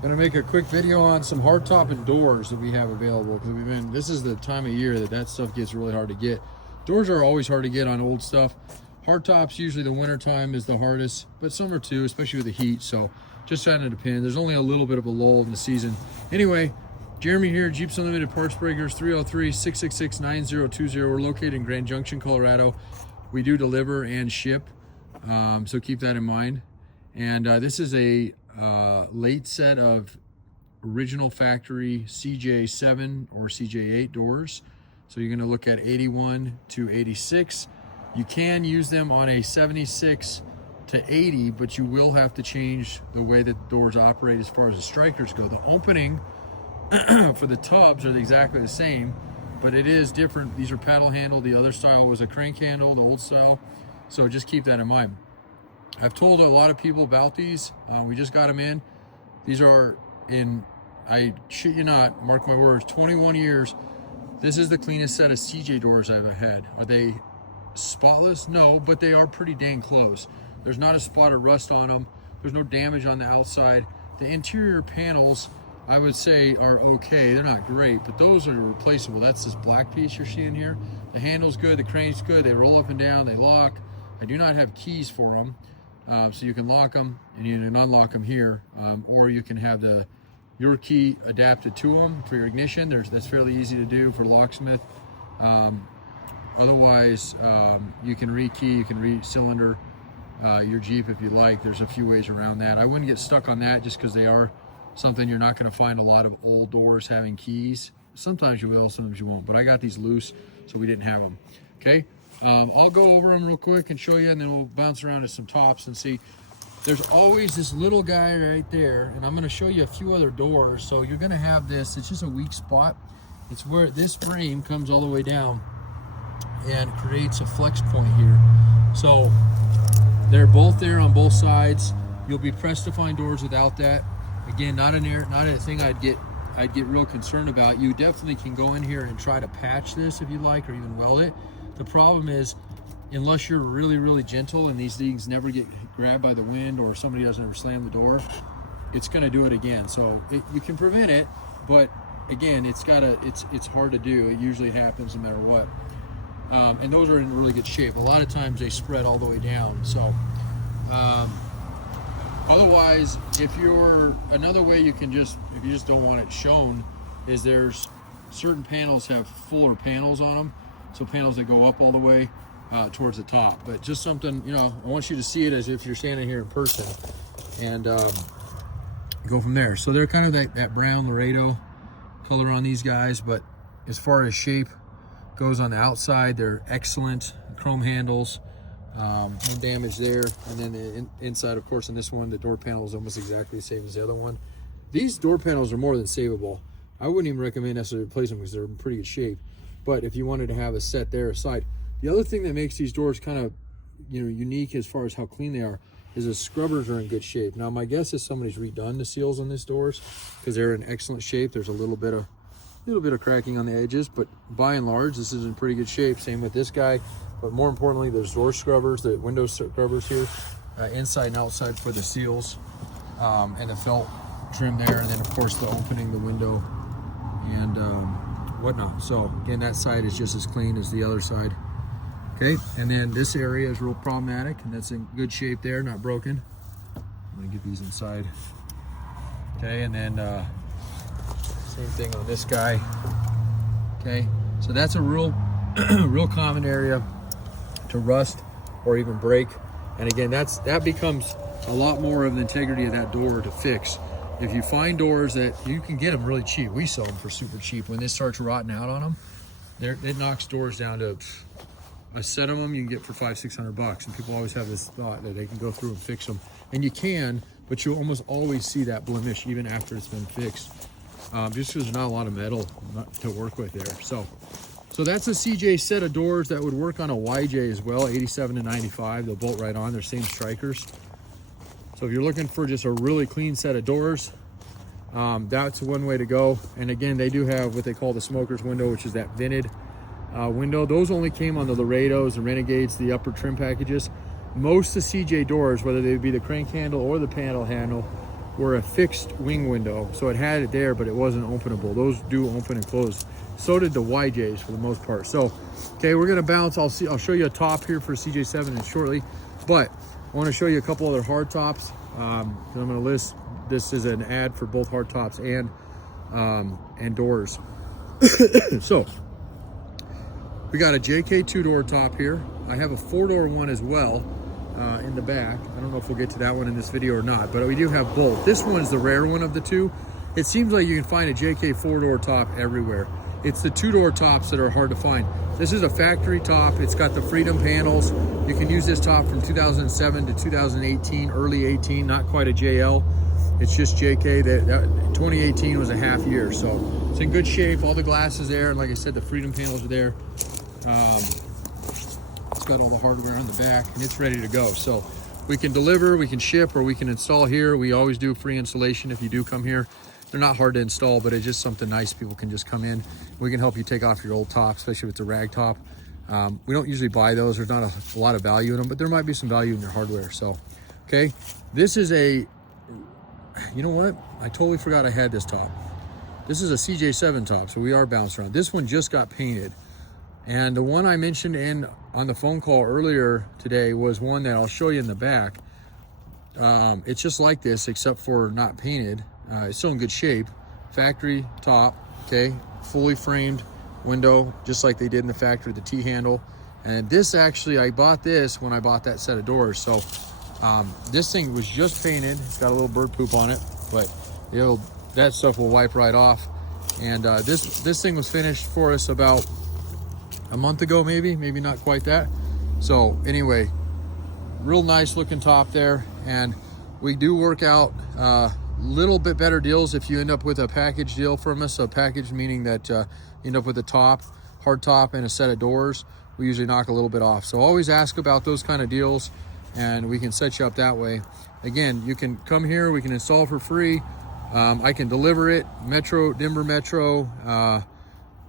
Gonna make a quick video on some hardtop and doors that we have available, because this is the time of year that stuff gets really hard to get. Doors are always hard to get on old stuff. Hardtops, usually the winter time is the hardest, but summer too, especially with the heat. So just trying to depend. There's only a little bit of a lull in the season. Anyway, Jeremy here, Jeeps Unlimited Parts Breakers, 303-666-9020. We're located in Grand Junction, Colorado. We do deliver and ship, so keep that in mind. And this is a late set of original factory CJ7 or CJ8 doors. So you're going to look at 81 to 86. You can use them on a 76 to 80, but you will have to change the way that the doors operate as far as the strikers go. The opening for the tubs are exactly the same, but it is different. These are paddle handle. The other style was a crank handle, the old style. So just keep that in mind. I've told a lot of people about these. We just got them in. These are in, I shit you not, mark my words, 21 years. This is the cleanest set of CJ doors I've ever had. Are they spotless? No, but they are pretty dang close. There's not a spot of rust on them. There's no damage on the outside. The interior panels, I would say, are okay. They're not great, but those are replaceable. That's this black piece you're seeing here. The handle's good, the crane's good. They roll up and down, they lock. I do not have keys for them. So you can lock them and you can unlock them here, or you can have your key adapted to them for your ignition. That's fairly easy to do for locksmith. Otherwise, you can rekey, you can re-cylinder your Jeep if you like. There's a few ways around that. I wouldn't get stuck on that just because they are something you're not going to find a lot of old doors having keys. Sometimes you will, sometimes you won't. But I got these loose, so we didn't have them. Okay. I'll go over them real quick and show you, and then we'll bounce around to some tops and see. There's always this little guy right there, and I'm going to show you a few other doors. So you're going to have this. It's just a weak spot. It's where this frame comes all the way down and creates a flex point here. So they're both there on both sides. You'll be pressed to find doors without that. Again, not a thing I'd get real concerned about. You definitely can go in here and try to patch this if you like, or even weld it. The problem is, unless you're really, really gentle and these things never get grabbed by the wind or somebody doesn't ever slam the door, it's going to do it again. So you can prevent it, but again, it's hard to do. It usually happens no matter what. And those are in really good shape. A lot of times they spread all the way down. So otherwise, another way you can if you just don't want it shown, is there's certain panels have fuller panels on them. So panels that go up all the way towards the top. But just something, I want you to see it as if you're standing here in person, and go from there. So they're kind of that brown Laredo color on these guys, but as far as shape goes on the outside, they're excellent. Chrome handles, no damage there. And then the inside, of course, in this one, the door panel is almost exactly the same as the other one. These door panels are more than savable. I wouldn't even recommend necessarily replace them because they're in pretty good shape. But if you wanted to have a set there aside, the other thing that makes these doors kind of, unique as far as how clean they are, is the scrubbers are in good shape. Now, my guess is somebody's redone the seals on these doors because they're in excellent shape. There's a little bit of cracking on the edges, but by and large, this is in pretty good shape. Same with this guy, but more importantly, there's door scrubbers, the window scrubbers here, inside and outside for the seals, and the felt trim there, and then of course the opening the window and whatnot. So again, that side is just as clean as the other side. Okay, and then this area is real problematic, and that's in good shape there, not broken. I'm gonna get these inside. Okay, and then same thing on this guy. Okay, so that's a real common area to rust or even break. And again, that becomes a lot more of the integrity of that door to fix. If you find doors that you can get them really cheap, we sell them for super cheap. When this starts rotting out on them, it knocks doors down to a set of them you can get for $500-600. And people always have this thought that they can go through and fix them, and you can, but you'll almost always see that blemish even after it's been fixed, just because there's not a lot of metal to work with there. So that's a CJ set of doors that would work on a YJ as well, 87 to 95. They'll bolt right on. They're same strikers. So if you're looking for just a really clean set of doors, that's one way to go. And again, they do have what they call the smoker's window, which is that vented window. Those only came on the Laredos, the Renegades, the upper trim packages. Most of the CJ doors, whether they be the crank handle or the panel handle, were a fixed wing window, so it had it there, but it wasn't openable. Those do open and close. So did the YJs for the most part. So, okay, we're gonna bounce. I'll show you a top here for CJ7 shortly, but I want to show you a couple other hard tops. I'm gonna list. This is an ad for both hard tops and doors. So we got a JK 2-door top here. I have a 4-door one as well. In the back. I don't know if we'll get to that one in this video or not, but we do have both. This one's the rare one of the two. It seems like you can find a JK 4-door top everywhere. It's the 2-door tops that are hard to find. This is a factory top. It's got the Freedom panels. You can use this top from 2007 to 2018, early 18, not quite a JL. It's just JK. That 2018 was a half year, so it's in good shape. All the glass is there, and like I said, the Freedom panels are there. It's got all the hardware on the back, and it's ready to go. So we can deliver, we can ship, or we can install here. We always do free installation if you do come here. They're not hard to install, but it's just something nice. People can just come in. We can help you take off your old top, especially if it's a rag top. We don't usually buy those. There's not a lot of value in them, but there might be some value in your hardware. So, okay, this is a, you know what? I totally forgot I had this top. This is a CJ7 top, so we are bounced around. This one just got painted. And the one I mentioned on the phone call earlier today was one that I'll show you in the back. It's just like this, except for not painted. It's still in good shape. Factory top, okay, fully framed window, just like they did in the factory, the T-handle. And this actually, I bought this when I bought that set of doors. So this thing was just painted. It's got a little bird poop on it, but that stuff will wipe right off. And this thing was finished for us about a month ago, maybe not quite that. So anyway, real nice looking top there. And we do work out little bit better deals if you end up with a package deal from us. A package meaning that you end up with a top, hard top, and a set of doors. We usually knock a little bit off. So always ask about those kind of deals, and we can set you up that way. Again, you can come here, we can install for free. I can deliver it. Denver Metro,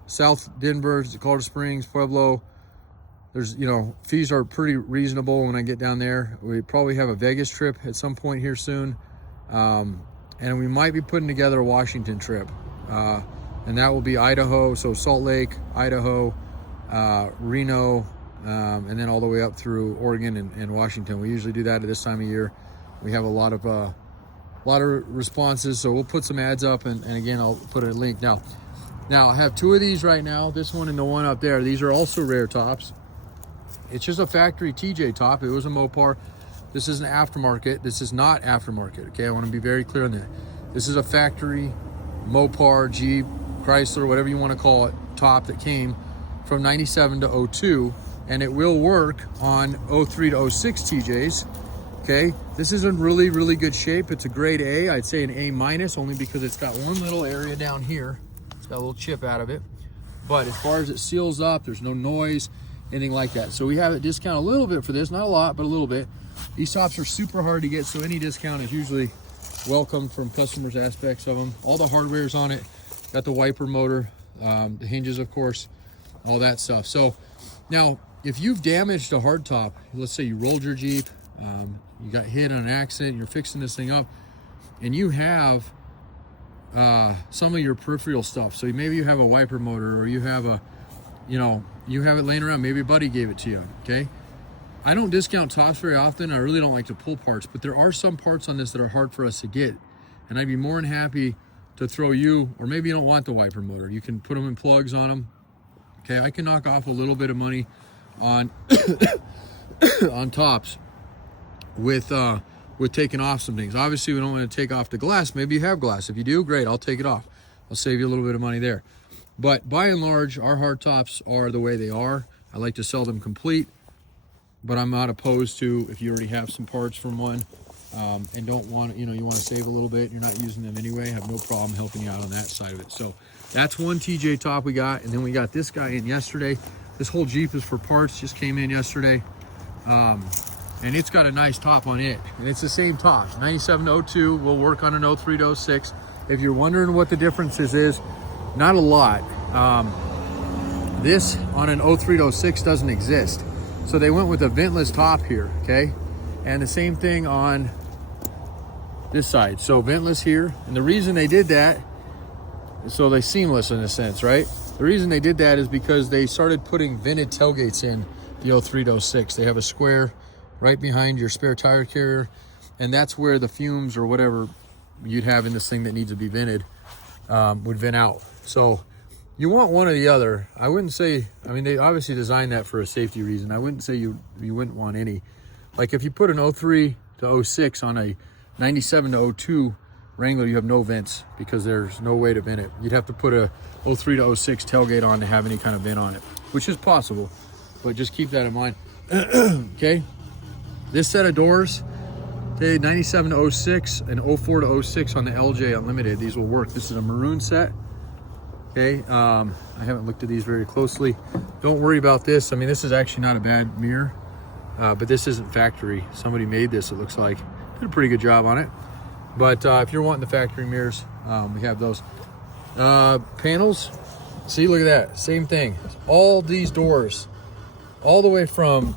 South Denver, Colorado Springs, Pueblo. There's, fees are pretty reasonable when I get down there. We probably have a Vegas trip at some point here soon. And we might be putting together a Washington trip. And that will be Idaho, so Salt Lake, Idaho, Reno, and then all the way up through Oregon and Washington. We usually do that at this time of year. We have a lot of responses, so we'll put some ads up, and again, I'll put a link. Now I have two of these right now, this one and the one up there. These are also rare tops. It's just a factory TJ top. It was a Mopar. This is an aftermarket. This is not aftermarket, okay? I want to be very clear on that. This is a factory Mopar, Jeep, Chrysler, whatever you want to call it, top that came from 97 to 02, and it will work on 03 to 06 TJs, okay? This is in really, really good shape. It's a grade A. I'd say an A minus, only because it's got one little area down here. It's got a little chip out of it. But as far as it seals up, there's no noise, anything like that. So we have it discount a little bit for this, not a lot, but a little bit. These tops are super hard to get, so any discount is usually welcome from customers' aspects of them. All the hardware's on it. Got the wiper motor, the hinges, of course, all that stuff. So now, if you've damaged a hard top, let's say you rolled your Jeep, you got hit on an accident, you're fixing this thing up, and you have some of your peripheral stuff. So maybe you have a wiper motor, or you have you have it laying around. Maybe a buddy gave it to you, okay? I don't discount tops very often. I really don't like to pull parts, but there are some parts on this that are hard for us to get. And I'd be more than happy to throw you, or maybe you don't want the wiper motor. You can put them in plugs on them. Okay, I can knock off a little bit of money on on tops with taking off some things. Obviously, we don't want to take off the glass. Maybe you have glass. If you do, great, I'll take it off. I'll save you a little bit of money there. But by and large, our hard tops are the way they are. I like to sell them complete, but I'm not opposed to, if you already have some parts from one and don't want, you want to save a little bit, you're not using them anyway, I have no problem helping you out on that side of it. So that's one TJ top we got. And then we got this guy in yesterday. This whole Jeep is for parts, just came in yesterday. And it's got a nice top on it. And it's the same top, 97 to 02. We'll work on an 03 to 06. If you're wondering what the differences is, not a lot. This on an 03 to 06 doesn't exist. So they went with a ventless top here, okay? And the same thing on this side. So ventless here. And the reason they did that, so they seamless in a sense, right? The reason they did that is because they started putting vented tailgates in the 03 to 06. They have a square right behind your spare tire carrier, and that's where the fumes or whatever you'd have in this thing that needs to be vented would vent out. So you want one or the other. I wouldn't say, I mean, they obviously designed that for a safety reason. I wouldn't say you wouldn't want any. Like if you put an 03 to 06 on a 97 to 02 Wrangler, you have no vents because there's no way to vent it. You'd have to put a 03 to 06 tailgate on to have any kind of vent on it, which is possible, but just keep that in mind. Okay, this set of doors, okay, 97 to 06 and 04 to 06 on the LJ Unlimited, these will work. This is a maroon set. Okay, I haven't looked at these very closely. Don't worry about this. I mean, this is actually not a bad mirror, but this isn't factory. Somebody made this, it looks like. Did a pretty good job on it. But if you're wanting the factory mirrors, we have those. Panels, see, look at that, same thing. All these doors, all the way from,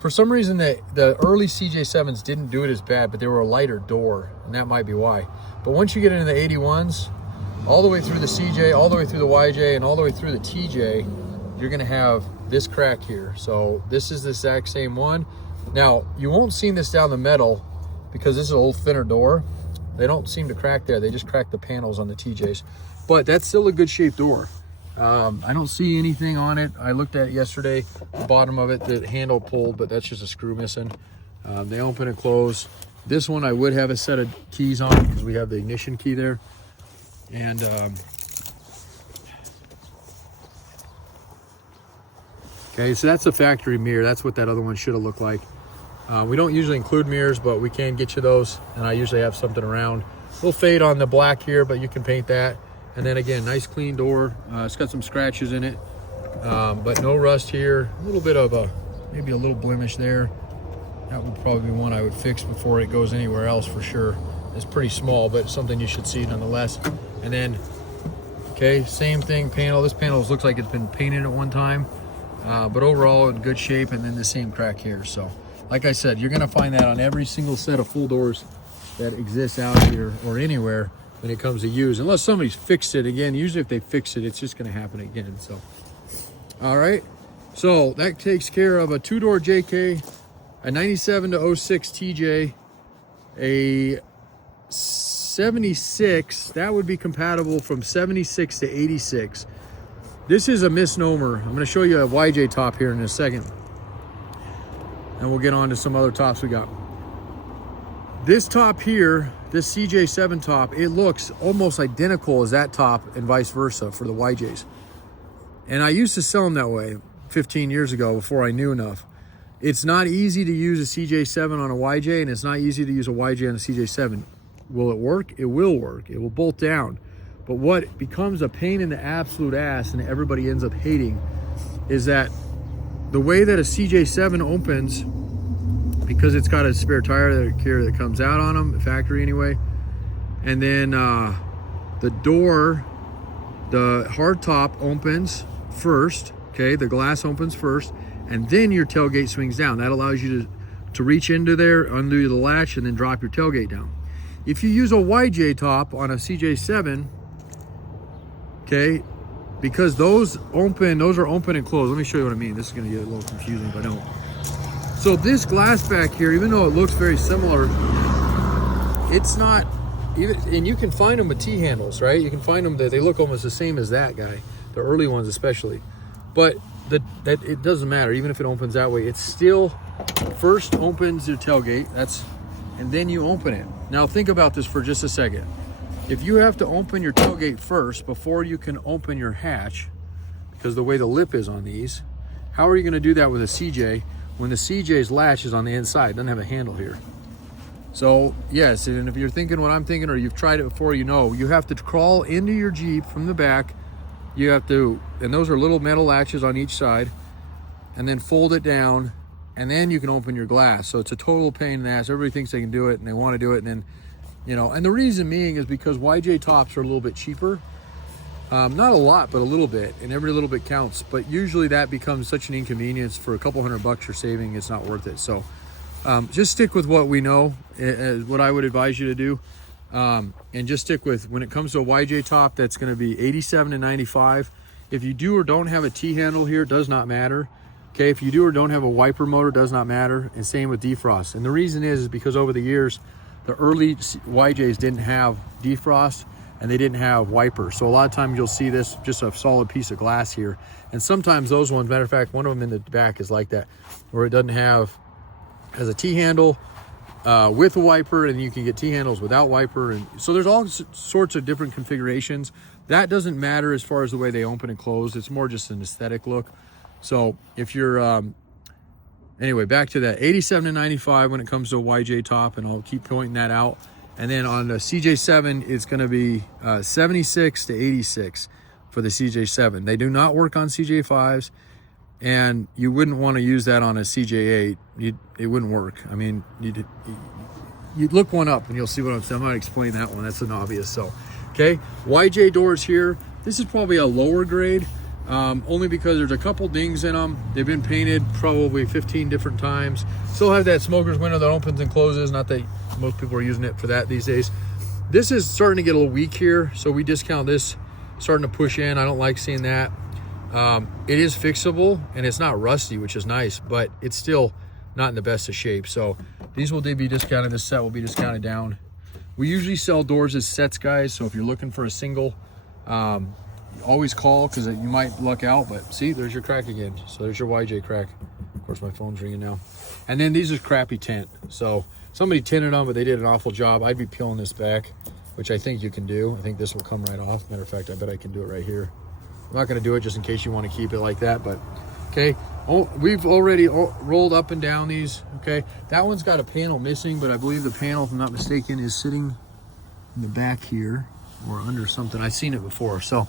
for some reason the early CJ7s didn't do it as bad, but they were a lighter door, and that might be why. But once you get into the 81s, all the way through the CJ, all the way through the YJ, and all the way through the TJ, you're gonna have this crack here. So this is the exact same one. Now, you won't see this down the metal because this is a little thinner door. They don't seem to crack there. They just crack the panels on the TJs. But that's still a good shaped door. I don't see anything on it. I looked at it yesterday, the bottom of it, the handle pulled, but that's just a screw missing. They open and close. This one I would have a set of keys on because we have the ignition key there. And okay, so that's a factory mirror. That's what that other one should have looked like. We don't usually include mirrors, but we can get you those, and I usually have something around. A little fade on the black here, but you can paint that. And then again, nice clean door. It's got some scratches in it, but no rust here. A little bit of maybe a little blemish there. That would probably be one I would fix before it goes anywhere else for sure. It's pretty small, but something you should see nonetheless. And then, okay, same thing, panel. This panel looks like it's been painted at one time, but overall in good shape, and then the same crack here. So like I said, you're gonna find that on every single set of full doors that exists out here or anywhere when it comes to use, unless somebody's fixed it. Again, usually if they fix it, it's just gonna happen again. So, all right, so that takes care of a two-door JK, a 97 to 06 TJ, a 76, that would be compatible from 76 to 86. This is a misnomer. I'm gonna show you a YJ top here in a second, and we'll get on to some other tops we got. This top here, this CJ7 top, it looks almost identical as that top and vice versa for the YJs. And I used to sell them that way 15 years ago before I knew enough. It's not easy to use a CJ7 on a YJ, and it's not easy to use a YJ on a CJ7. Will it work? It will work. It will bolt down. But what becomes a pain in the absolute ass and everybody ends up hating is that the way that a CJ7 opens, because it's got a spare tire carrier that comes out on them, factory anyway, and then the door, the hard top opens first, okay, the glass opens first, and then your tailgate swings down. That allows you to reach into there, undo the latch, and then drop your tailgate down. If you use a YJ top on a CJ7, okay, because those are open and closed. Let me show you what I mean. This is gonna get a little confusing if I don't. So this glass back here, even though it looks very similar, it's not even, and you can find them with T-handles, right? You can find them that they look almost the same as that guy, the early ones especially. But that it doesn't matter, even if it opens that way, it still first opens your tailgate, and then you open it. Now think about this for just a second. If you have to open your tailgate first before you can open your hatch, because the way the lip is on these, how are you gonna do that with a CJ when the CJ's latch is on the inside, it doesn't have a handle here? So yes, and if you're thinking what I'm thinking, or you've tried it before, you know, you have to crawl into your Jeep from the back. You have to, and those are little metal latches on each side, and then fold it down, and then you can open your glass. So it's a total pain in the ass. Everybody thinks they can do it and they want to do it, and then, you know, and the reason being is because YJ tops are a little bit cheaper. Not a lot, but a little bit, and every little bit counts. But usually that becomes such an inconvenience. For a couple $100 you're saving, it's not worth it. So just stick with what we know, what I would advise you to do. And just stick with, when it comes to a YJ top, that's going to be 87 to 95. If you do or don't have a T-handle here, it does not matter. Okay, if you do or don't have a wiper motor, it does not matter. And same with defrost. And the reason is because over the years, the early YJs didn't have defrost and they didn't have wipers. So a lot of times you'll see this, just a solid piece of glass here. And sometimes those ones, matter of fact, one of them in the back is like that, where it doesn't have, has a T-handle with a wiper, and you can get T-handles without wiper. And so there's all sorts of different configurations. That doesn't matter as far as the way they open and close. It's more just an aesthetic look. So if you're, anyway, back to that 87 to 95 when it comes to a YJ top, and I'll keep pointing that out. And then on the CJ7, it's going to be 76 to 86 for the CJ7. They do not work on CJ5s, and you wouldn't want to use that on a CJ8. It wouldn't work. I mean, you'd look one up and you'll see what I'm saying. I'm not explaining that one. That's an obvious. So, okay, YJ doors here. This is probably a lower grade. Only because there's a couple dings in them. They've been painted probably 15 different times. Still have that smoker's window that opens and closes. Not that most people are using it for that these days. This is starting to get a little weak here, so we discount this, starting to push in. I don't like seeing that. It is fixable and it's not rusty, which is nice, but it's still not in the best of shape. So these will be discounted. This set will be discounted down. We usually sell doors as sets, guys. So if you're looking for a single, always call, because you might luck out. But see, there's your crack again. So there's your YJ crack. Of course, my phone's ringing now. And then these are crappy tint. So somebody tinted them, but they did an awful job. I'd be peeling this back, which I think you can do. I think this will come right off. Matter of fact, I bet I can do it right here. I'm not going to do it just in case you want to keep it like that, but okay. Oh, we've already rolled up and down these. Okay, that one's got a panel missing, but I believe the panel, if I'm not mistaken, is sitting in the back here or under something. I've seen it before, so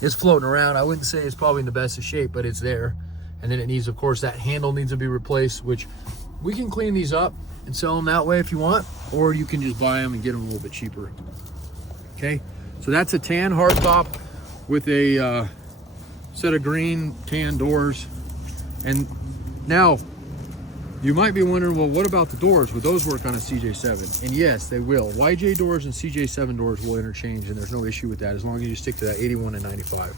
it's floating around. I wouldn't say it's probably in the best of shape, but it's there. And then it needs, of course, that handle needs to be replaced, which we can clean these up and sell them that way if you want, or you can just buy them and get them a little bit cheaper. Okay, so that's a tan hardtop with a set of green tan doors. And now you might be wondering, well, what about the doors? Would those work on a CJ7? And yes, they will. YJ doors and CJ7 doors will interchange, and there's no issue with that as long as you stick to that 81 and 95.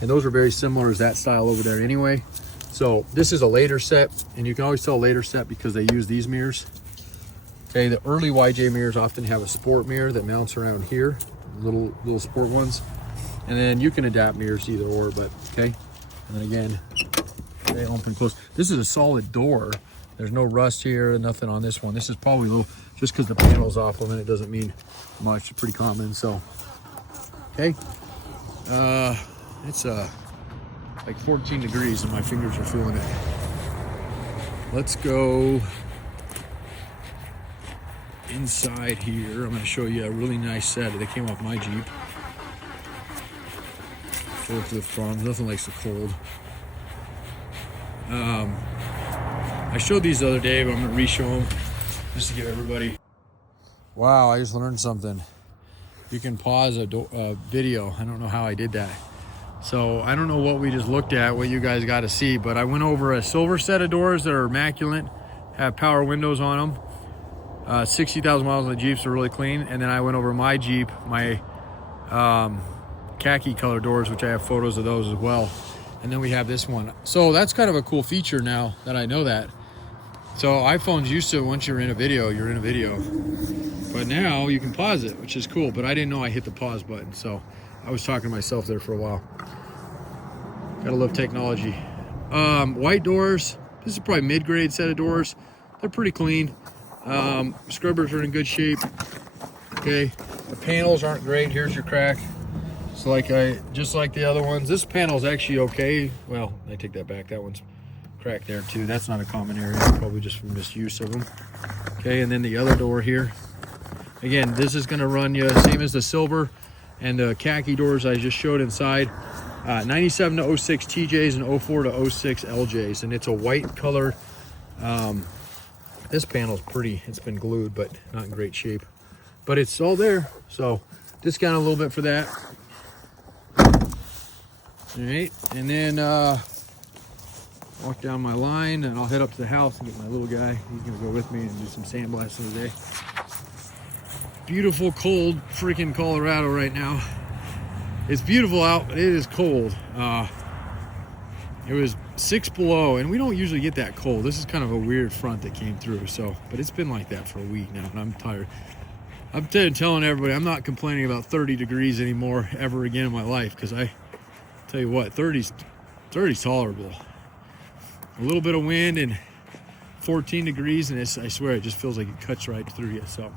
And those are very similar as that style over there anyway. So this is a later set, and you can always tell a later set because they use these mirrors. Okay, the early YJ mirrors often have a sport mirror that mounts around here, little sport ones. And then you can adapt mirrors either or, but okay. And then again, they open close. This is a solid door. There's no rust here, nothing on this one. This is probably a little, just because the panel's off of it, it doesn't mean much. It's pretty common, so. Okay. It's like 14 degrees and my fingers are feeling it. Let's go inside here. I'm gonna show you a really nice set that came off my Jeep. Forklift problems, nothing likes the cold. I showed these the other day, but I'm gonna re-show them just to give everybody. Wow, I just learned something. You can pause a video. I don't know how I did that. So I don't know what we just looked at, what you guys got to see, but I went over a silver set of doors that are immaculate, have power windows on them. 60,000 miles on the Jeeps are really clean. And then I went over my Jeep, my khaki color doors, which I have photos of those as well. And then we have this one. So that's kind of a cool feature now that I know that. So iPhones used to, once you're in a video, you're in a video. But now you can pause it, which is cool. But I didn't know I hit the pause button. So I was talking to myself there for a while. Gotta love technology. White doors. This is probably mid-grade set of doors. They're pretty clean. Scrubbers are in good shape. Okay. The panels aren't great. Here's your crack. So just like the other ones, this panel's actually okay. Well, I take that back. That one's cracked there too. That's not a common area, probably just from misuse of them. Okay, and then the other door here. Again, this is gonna run you same as the silver and the khaki doors I just showed inside. 97 to 06 TJs and 04 to 06 LJs, and it's a white color. This panel's pretty. It's been glued, but not in great shape. But it's all there, so discount a little bit for that. All right, and then walk down my line, and I'll head up to the house and get my little guy. He's gonna go with me and do some sandblasting today. Beautiful, cold, freaking Colorado right now. It's beautiful out, but it is cold. It was 6 below, and we don't usually get that cold. This is kind of a weird front that came through, but it's been like that for a week now, and I'm tired. I'm telling everybody I'm not complaining about 30 degrees anymore ever again in my life, because I tell you what, 30's tolerable. A little bit of wind and 14 degrees, and I swear it just feels like it cuts right through you. So,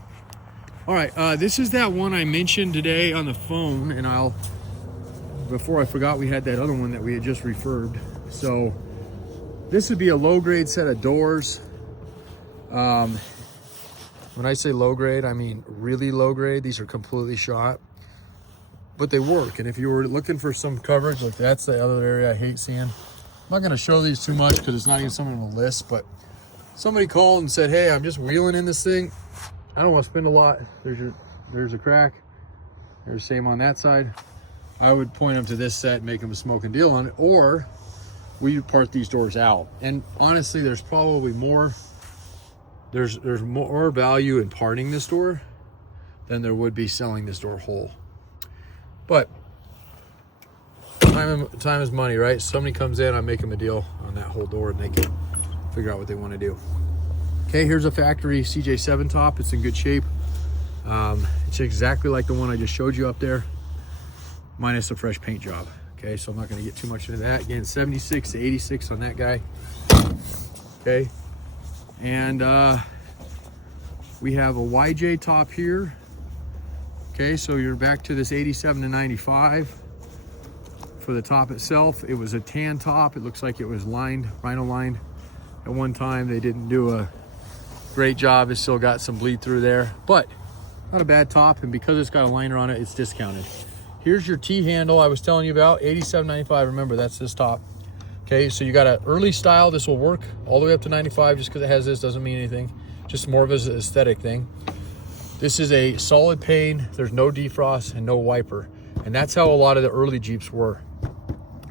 all right, this is that one I mentioned today on the phone, and before I forgot, we had that other one that we had just refurbed. So this would be a low grade set of doors. When I say low grade, I mean really low grade. These are completely shot, but they work. And if you were looking for some coverage, like that's the other area I hate seeing. I'm not going to show these too much because it's not even something on the list, but somebody called and said, hey, I'm just wheeling in this thing. I don't want to spend a lot. There's a crack. There's the same on that side. I would point them to this set and make them a smoking deal on it, or we part these doors out. And honestly, there's probably more, there's more value in parting this door than there would be selling this door whole. But time is money, right? Somebody comes in, I make them a deal on that whole door, and they can figure out what they want to do. Okay, here's a factory CJ7 top. It's in good shape. It's exactly like the one I just showed you up there, minus a fresh paint job. Okay, so I'm not going to get too much into that. Again, 76 to 86 on that guy. Okay, and we have a YJ top here. Okay, so you're back to this 87 to 95 for the top itself. It was a tan top. It looks like it was lined, rhino lined at one time. They didn't do a great job. It still got some bleed through there, but not a bad top. And because it's got a liner on it, it's discounted. Here's your T-handle I was telling you about, 87.95. Remember, that's this top. Okay, so you got an early style. This will work all the way up to 95. Just because it has this doesn't mean anything. Just more of an aesthetic thing. This is a solid pane. There's no defrost and no wiper. And that's how a lot of the early Jeeps were.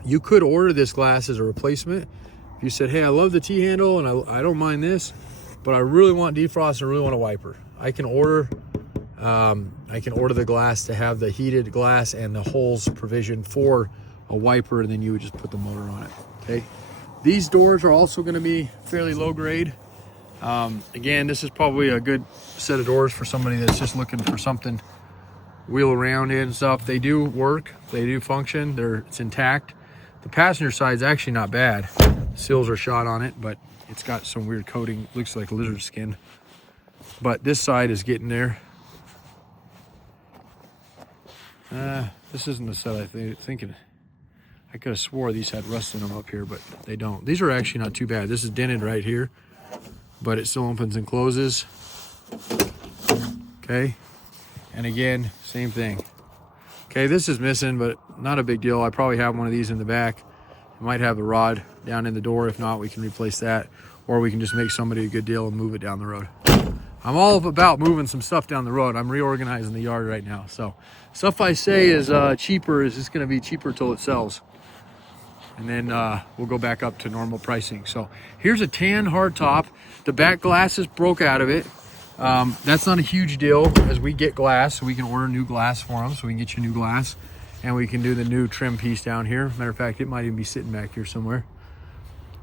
You could order this glass as a replacement. If you said, hey, I love the T-handle and I don't mind this, but I really want defrost and I really want a wiper, I can order the glass to have the heated glass and the holes provision for a wiper, and then you would just put the motor on it. Okay, these doors are also going to be fairly low grade. Again, this is probably a good set of doors for somebody that's just looking for something wheel around in and stuff. They do work, they do function, it's intact. The passenger side's actually not bad. Seals are shot on it, but it's got some weird coating, looks like lizard skin. But this side is getting there. This isn't the set I thinking. I could have swore these had rust in them up here, but they don't. These are actually not too bad. This is dented right here, but it still opens and closes. Okay, and again, same thing. Okay, this is missing, but not a big deal. I probably have one of these in the back. I might have the rod down in the door. If not, we can replace that, or we can just make somebody a good deal and move it down the road. I'm all about moving some stuff down the road. I'm reorganizing the yard right now. So stuff I say is cheaper is just going to be cheaper till it sells. And then we'll go back up to normal pricing. So here's a tan hard top. The back glasses broke out of it. That's not a huge deal, as we get glass, so we can order new glass for them, so we can get you new glass. And we can do the new trim piece down here. Matter of fact, it might even be sitting back here somewhere.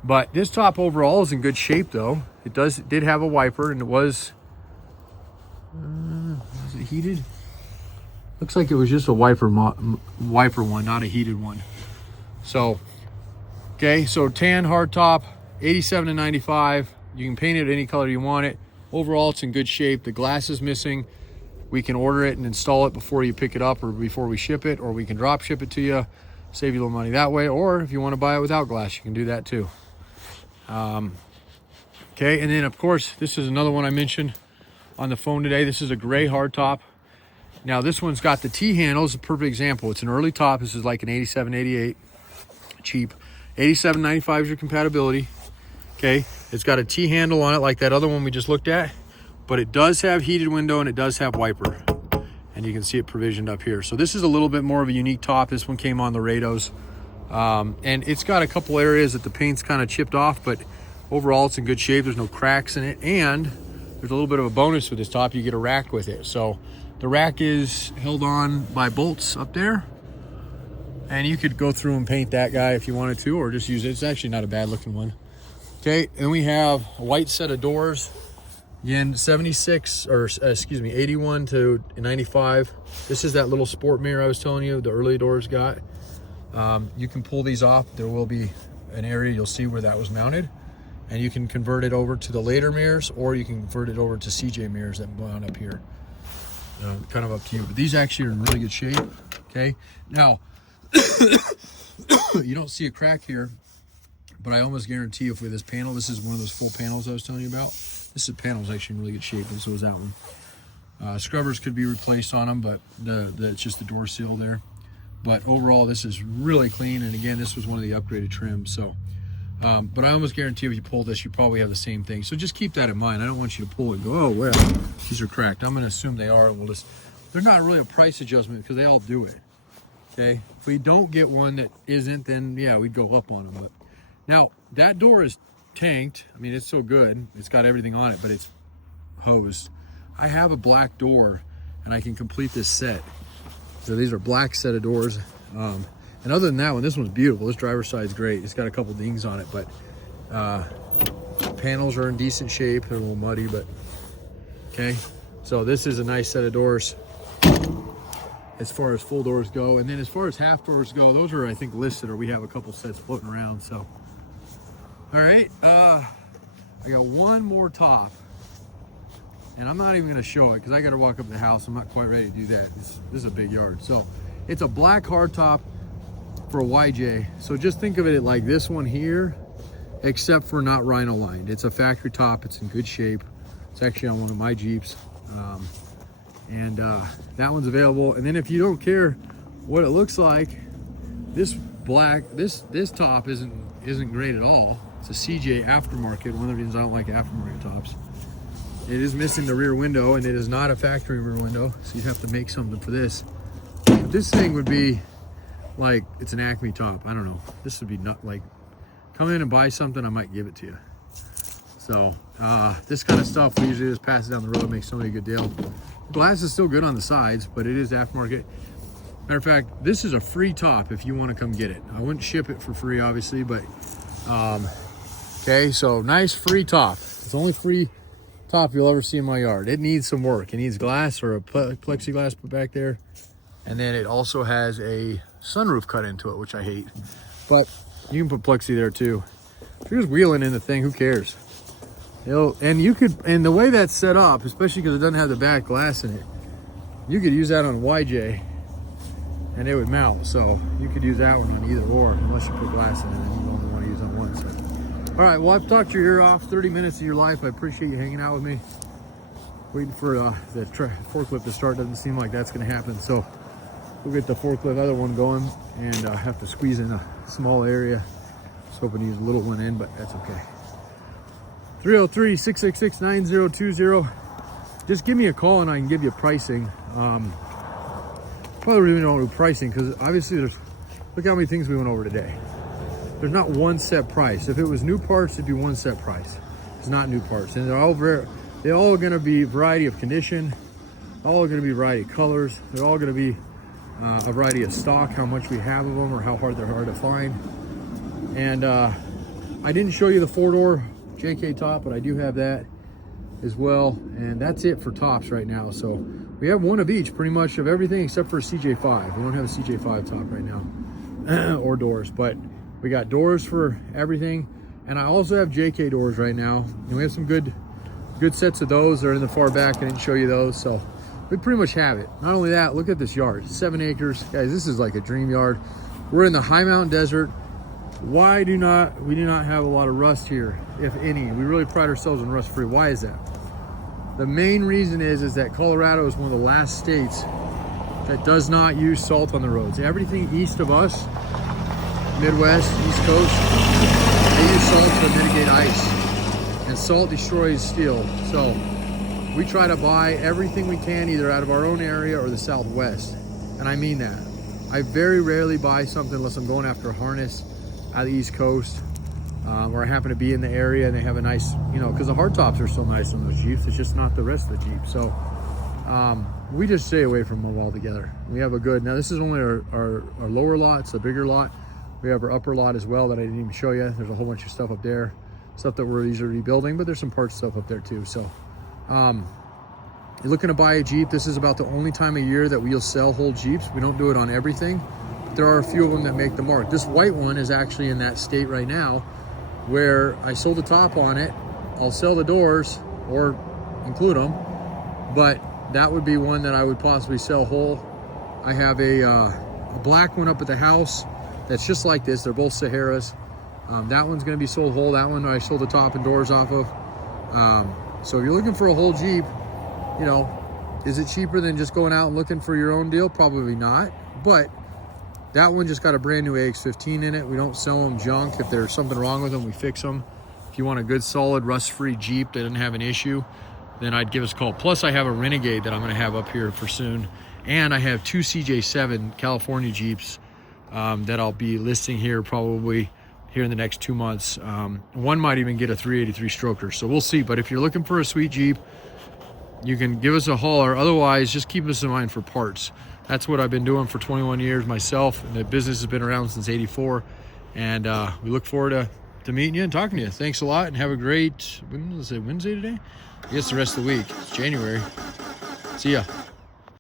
But this top overall is in good shape though. It did have a wiper, and it was it heated? Looks like it was just a wiper one, not a heated one. So, okay, so tan hard top, 87 to 95. You can paint it any color you want it. Overall, it's in good shape. The glass is missing. We can order it and install it before you pick it up or before we ship it, or we can drop ship it to you, save you a little money that way. Or if you want to buy it without glass, you can do that too. Okay, and then of course, this is another one I mentioned on the phone today. This is a gray hard top. Now this one's got the T-handle. It's a perfect example. It's an early top. This is like an 87, 88, cheap. 87, 95 is your compatibility. Okay, it's got a T-handle on it like that other one we just looked at, but it does have heated window and it does have wiper, and you can see it provisioned up here. So this is a little bit more of a unique top. This one came on the Rados. And it's got a couple areas that the paint's kind of chipped off, but overall it's in good shape. There's no cracks in it, and there's a little bit of a bonus with this top. You get a rack with it. So the rack is held on by bolts up there, and you could go through and paint that guy if you wanted to, or just use it. It's actually not a bad looking one. Okay, and we have a white set of doors. Again, 81 to 95. This is that little sport mirror I was telling you the early doors got. You can pull these off. There will be an area you'll see where that was mounted, and you can convert it over to the later mirrors, or you can convert it over to CJ mirrors that mount up here. Kind of up to you, but these actually are in really good shape. Okay, now you don't see a crack here, but I almost guarantee you for this panel, this is one of those full panels I was telling you about. This panel is actually in really good shape, and so is that one. Scrubbers could be replaced on them, but it's just the door seal there. But overall, this is really clean, and again, this was one of the upgraded trims. So, but I almost guarantee if you pull this, you probably have the same thing. So just keep that in mind. I don't want you to pull it and go, oh well, these are cracked. I'm going to assume they are. We'll just, they're not really a price adjustment because they all do it. Okay, if we don't get one that isn't, then yeah, we'd go up on them. But now that door is tanked. I mean, it's so good. It's got everything on it, but it's hosed. I have a black door, and I can complete this set. So these are black set of doors. And other than that one, this one's beautiful. This driver's side is great. It's got a couple dings on it, but panels are in decent shape. They're a little muddy, but okay. So this is a nice set of doors as far as full doors go. And then as far as half doors go, those are, I think, listed, or we have a couple sets floating around. So, all right, I got one more top, and I'm not even gonna show it because I gotta walk up the house. I'm not quite ready to do that. This is a big yard. So it's a black hardtop for a YJ. So just think of it like this one here, except for not rhino lined. It's a factory top. It's in good shape. It's actually on one of my Jeeps. That one's available. And then if you don't care what it looks like, this top isn't great at all. It's a CJ aftermarket. One of the reasons I don't like aftermarket tops. It is missing the rear window, and it is not a factory rear window, so you'd have to make something for this. But this thing would be like, it's an Acme top. I don't know. This would be not like, come in and buy something, I might give it to you. So this kind of stuff, we usually just pass it down the road, make somebody a good deal. The glass is still good on the sides, but it is aftermarket. Matter of fact, this is a free top if you want to come get it. I wouldn't ship it for free, obviously, but okay, so nice free top. It's the only free top you'll ever see in my yard. It needs some work. It needs glass or a plexiglass put back there, and then it also has a sunroof cut into it, which I hate, but you can put plexi there too. If you're just wheeling in the thing, who cares? And the way that's set up, especially because it doesn't have the back glass in it, you could use that on YJ and it would mount. So you could use that one on either or, unless you put glass in it and you only want to use on one. So, all right, well, I've talked your ear off. 30 minutes of your life. I appreciate you hanging out with me. Waiting for the forklift to start. Doesn't seem like that's going to happen. So we'll get the forklift, other one going, and have to squeeze in a small area. I was hoping to use a little one in, but that's okay. 303-666-9020. Just give me a call and I can give you pricing. Probably really don't do pricing because obviously look how many things we went over today. There's not one set price. If it was new parts, it'd be one set price. It's not new parts, and they're all going to be variety of condition, all going to be variety of colors. They're all going to be a variety of stock, how much we have of them or how hard they're hard to find. And I didn't show you the 4-door JK top, but I do have that as well. And that's it for tops right now. So we have one of each pretty much of everything except for a CJ5. We don't have a CJ5 top right now or doors, but we got doors for everything. And I also have JK doors right now, and we have some good sets of those. They're in the far back. I didn't show you those, so we pretty much have it. Not only that, look at this yard, 7 acres. Guys, this is like a dream yard. We're in the high mountain desert. We do not have a lot of rust here, if any. We really pride ourselves on rust free. Why is that? The main reason is that Colorado is one of the last states that does not use salt on the roads. Everything east of us, Midwest, East Coast, they use salt to mitigate ice, and salt destroys steel. So we try to buy everything we can either out of our own area or the Southwest, and I mean that. I very rarely buy something unless I'm going after a harness out of the East Coast, or I happen to be in the area and they have a nice, you know, because the hardtops are so nice on those Jeeps. It's just not the rest of the Jeep. So we just stay away from them altogether. We have a good, now this is only our lower lot. It's a bigger lot. We have our upper lot as well that I didn't even show you. There's a whole bunch of stuff up there, stuff that we're usually rebuilding, but there's some parts stuff up there too. So you're looking to buy a Jeep, this is about the only time of year that we'll sell whole Jeeps. We don't do it on everything, but there are a few of them that make the mark. This white one is actually in that state right now where I sold the top on it. I'll sell the doors or include them, but that would be one that I would possibly sell whole. I have a black one up at the house that's just like this. They're both Saharas. That one's gonna be sold whole. That one I sold the top and doors off of. So if you're looking for a whole Jeep, you know, is it cheaper than just going out and looking for your own deal? Probably not, but that one just got a brand new AX15 in it. We don't sell them junk. If there's something wrong with them, we fix them. If you want a good, solid, rust-free Jeep that doesn't have an issue, then I'd give us a call. Plus, I have a Renegade that I'm gonna have up here for soon. And I have 2 CJ7 California Jeeps that I'll be listing here probably here in the next 2 months. One might even get a 383 stroker, so we'll see. But if you're looking for a sweet Jeep, you can give us a holler. Otherwise, just keep us in mind for parts. That's what I've been doing for 21 years myself, and the business has been around since '84. And we look forward to meeting you and talking to you. Thanks a lot, and have a great, when is it, Wednesday today? I guess the rest of the week. It's January. See ya.